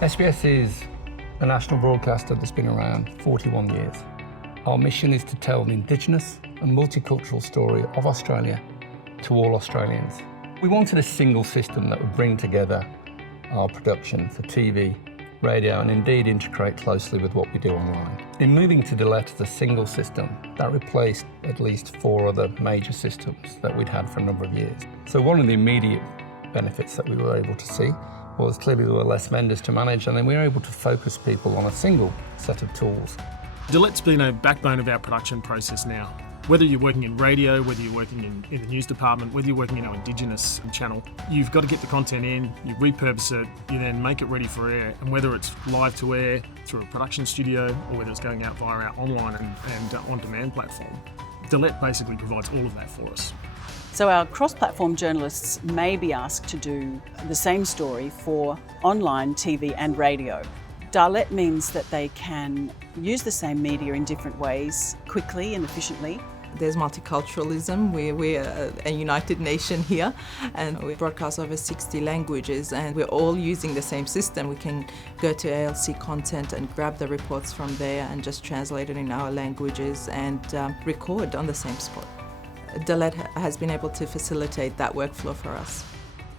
SBS is a national broadcaster that's been around 41 years. Our mission is to tell the Indigenous and multicultural story of Australia to all Australians. We wanted a single system that would bring together our production for TV, radio and indeed integrate closely with what we do online. In moving to Dalet as a single system, that replaced at least 4 other major systems that we'd had for a number of years. So one of the immediate benefits that we were able to see was clearly there were less vendors to manage, and then we were able to focus people on a single set of tools. Dalet's been a backbone of our production process now. Whether you're working in radio, whether you're working in the news department, whether you're working in our Indigenous channel, you've got to get the content in, you repurpose it, you then make it ready for air. And whether it's live to air through a production studio or whether it's going out via our online and on-demand platform, Dalet basically provides all of that for us. So our cross-platform journalists may be asked to do the same story for online, TV and radio. Dalet means that they can use the same media in different ways, quickly and efficiently. There's multiculturalism. We're a united nation here, and we broadcast over 60 languages, and we're all using the same system. We can go to ALC content and grab the reports from there and just translate it in our languages and record on the same spot. Dalet has been able to facilitate that workflow for us.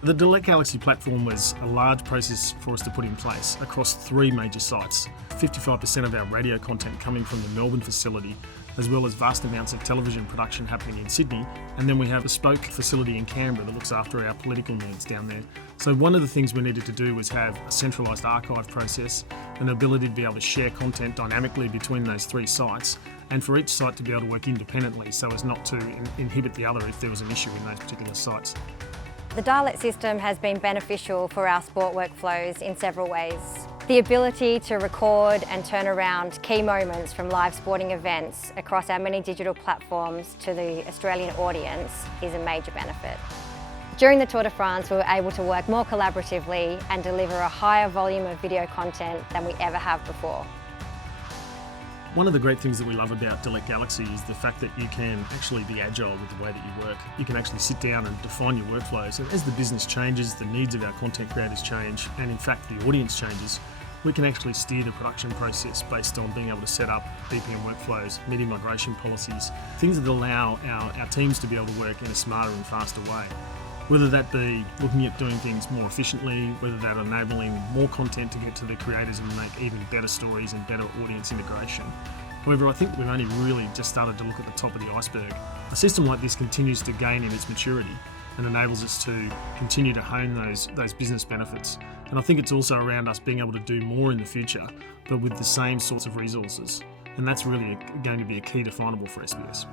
The Dalet Galaxy platform was a large process for us to put in place across 3 major sites. 55% of our radio content coming from the Melbourne facility, as well as vast amounts of television production happening in Sydney. And then we have a bespoke facility in Canberra that looks after our political needs down there. So one of the things we needed to do was have a centralised archive process, an ability to be able to share content dynamically between those 3 sites, and for each site to be able to work independently so as not to inhibit the other if there was an issue in those particular sites. The Dalet system has been beneficial for our sport workflows in several ways. The ability to record and turn around key moments from live sporting events across our many digital platforms to the Australian audience is a major benefit. During the Tour de France, we were able to work more collaboratively and deliver a higher volume of video content than we ever have before. One of the great things that we love about Dalet Galaxy is the fact that you can actually be agile with the way that you work. You can actually sit down and define your workflows, and as the business changes, the needs of our content creators change, and in fact the audience changes, we can actually steer the production process based on being able to set up BPM workflows, media migration policies, things that allow our teams to be able to work in a smarter and faster way. Whether that be looking at doing things more efficiently, whether that enabling more content to get to the creators and make even better stories and better audience integration. However, I think we've only really just started to look at the top of the iceberg. A system like this continues to gain in its maturity and enables us to continue to hone those business benefits. And I think it's also around us being able to do more in the future, but with the same sorts of resources. And that's really going to be a key definable for SBS.